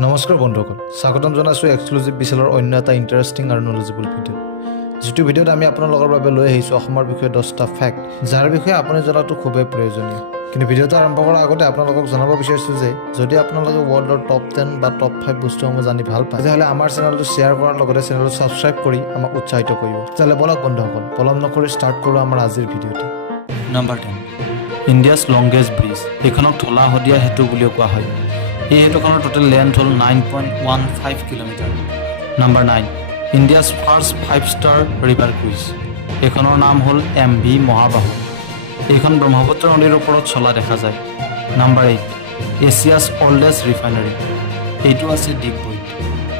নমস্কাৰ বন্ধুসকল, স্বাগতম জনাইছোঁ এক্সক্লুজিভ বিচেলৰ অন্য এটা ইণ্টাৰেষ্টিং আৰু নলেজেবল ভিডিঅ'। যিটো ভিডিঅ'ত আমি আপোনালোকৰ বাবে লৈ আহিছোঁ অসমৰ বিষয়ে 10টা ফেক্ট, যাৰ বিষয়ে আপুনি জনাটো খুবেই প্ৰয়োজনীয়। কিন্তু ভিডিঅ'টো আৰম্ভ কৰাৰ আগতে আপোনালোকক জনাব বিচাৰিছোঁ যে যদি আপোনালোকে ৱৰ্ল্ডৰ টপ 10 বা টপ 5 বস্তুসমূহ জানি ভাল পায়, তেতিয়াহ'লে আমাৰ চেনেলটো শ্বেয়াৰ কৰাৰ লগতে চেনেলটো ছাবস্ক্ৰাইব কৰি আমাক উৎসাহিত কৰিব। তেতিয়াহ'লে বলক বন্ধুসকল, পলম নকৰি ষ্টাৰ্ট কৰোঁ আমাৰ আজিৰ ভিডিঅ'টো। Number 10, India's longest bridge. এইখনক ধলা শদিয়া সেতু বুলিও কোৱা হয়। এই সেতুখনৰ টোটেল লেন্থ হ'ল 9.15 kilometre. Number 9, India's first five star river cruise. এইখনৰ নাম হ'ল MV মহাবাহু। এইখন ব্ৰহ্মপুত্ৰ নদীৰ ওপৰত চলা দেখা যায়। Number 8, Asia's oldest refinery. এইটো আছে ডিগবৈত।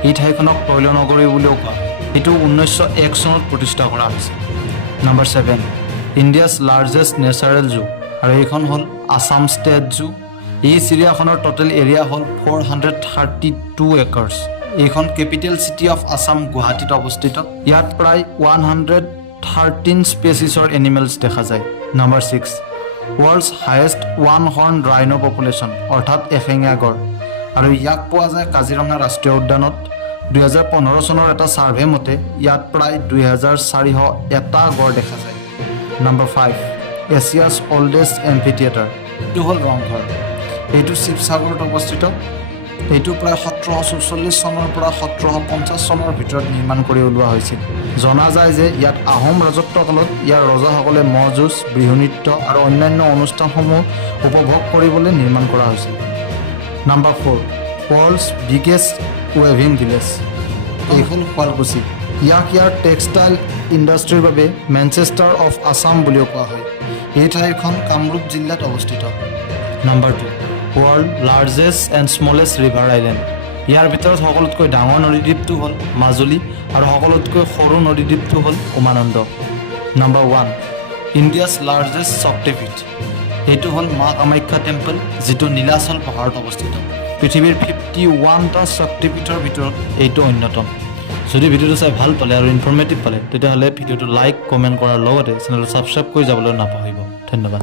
এই ঠাইখনক তৈলনগৰী বুলিও কোৱা হয়। এইটো 1901 চনত প্ৰতিষ্ঠা কৰা হৈছে। নাম্বাৰ 7, ইণ্ডিয়াছ লাৰ্জেষ্ট নেচাৰেল জু, আৰু এইখন হ'ল আছাম ষ্টেট জু। এই চিৰিয়াখনৰ টোটেল এৰিয়া হ'ল 432 একৰ্ছ। এইখন কেপিটেল চিটি অফ আছাম গুৱাহাটীত অৱস্থিত। ইয়াত প্ৰায় 113 স্পেচিছৰ এনিমেলছ দেখা যায়। Number 6, world's highest one horn rhino population, অৰ্থাৎ এশেঙীয়া গড়, আৰু ইয়াক পোৱা যায় কাজিৰঙা ৰাষ্ট্ৰীয় উদ্যানত। 2015 চনৰ এটা ছাৰ্ভে মতে ইয়াত প্ৰায় 2401টা গড় দেখা যায়। Number 5, Asia's oldest amphitheatre. এইটো হ'ল ৰংঘৰ। এইটো শিৱসাগৰত অৱস্থিত। এইটো প্ৰায় 1744 চনৰ পৰা 1750 চনৰ ভিতৰত নিৰ্মাণ কৰি উলিওৱা হৈছিল। জনা যায় যে ইয়াত আহোম ৰাজত্বকালত ইয়াৰ ৰজাসকলে ম'হ যুঁজ, বিহু নৃত্য আৰু অন্যান্য অনুষ্ঠানসমূহ উপভোগ কৰিবলৈ নিৰ্মাণ কৰা হৈছিল। নাম্বাৰ 4, ৱৰ্ল্ডছ বিগেষ্ট ৱেভিং ভিলেজ। এই হ'ল শুৱালকুছি। ইয়াক ইয়াৰ টেক্সটাইল ইণ্ডাষ্ট্ৰীৰ বাবে মেনচেষ্টাৰ অফ আছাম বুলিও কোৱা হয়। এই ঠাইখন কামৰূপ জিলাত অৱস্থিত। Number 2, world largest and smallest river island. ইয়াৰ ভিতৰত সকলোতকৈ ডাঙৰ নদীদ্বীপটো হ'ল মাজুলী, আৰু সকলোতকৈ সৰু নদীদ্বীপটো হ'ল উমানন্দ। নাম্বাৰ 1, ইণ্ডিয়াছ লাৰ্জেষ্ট শক্তিপীঠ। এইটো হ'ল মা কামাখ্যা টেম্পল, যিটো নীলাচল পাহাৰত অৱস্থিত। পৃথিৱীৰ 51টা শক্তিপীঠৰ ভিতৰত এইটো অন্যতম। যদি ভিডিঅ'টো চাই ভাল পালে আৰু ইনফৰ্মেটিভ পালে, তেতিয়াহ'লে ভিডিঅ'টো লাইক, কমেণ্ট কৰাৰ লগতে চেনেলটো ছাবস্ক্ৰাইব কৰি যাবলৈ নাপাহৰিব। ধন্যবাদ।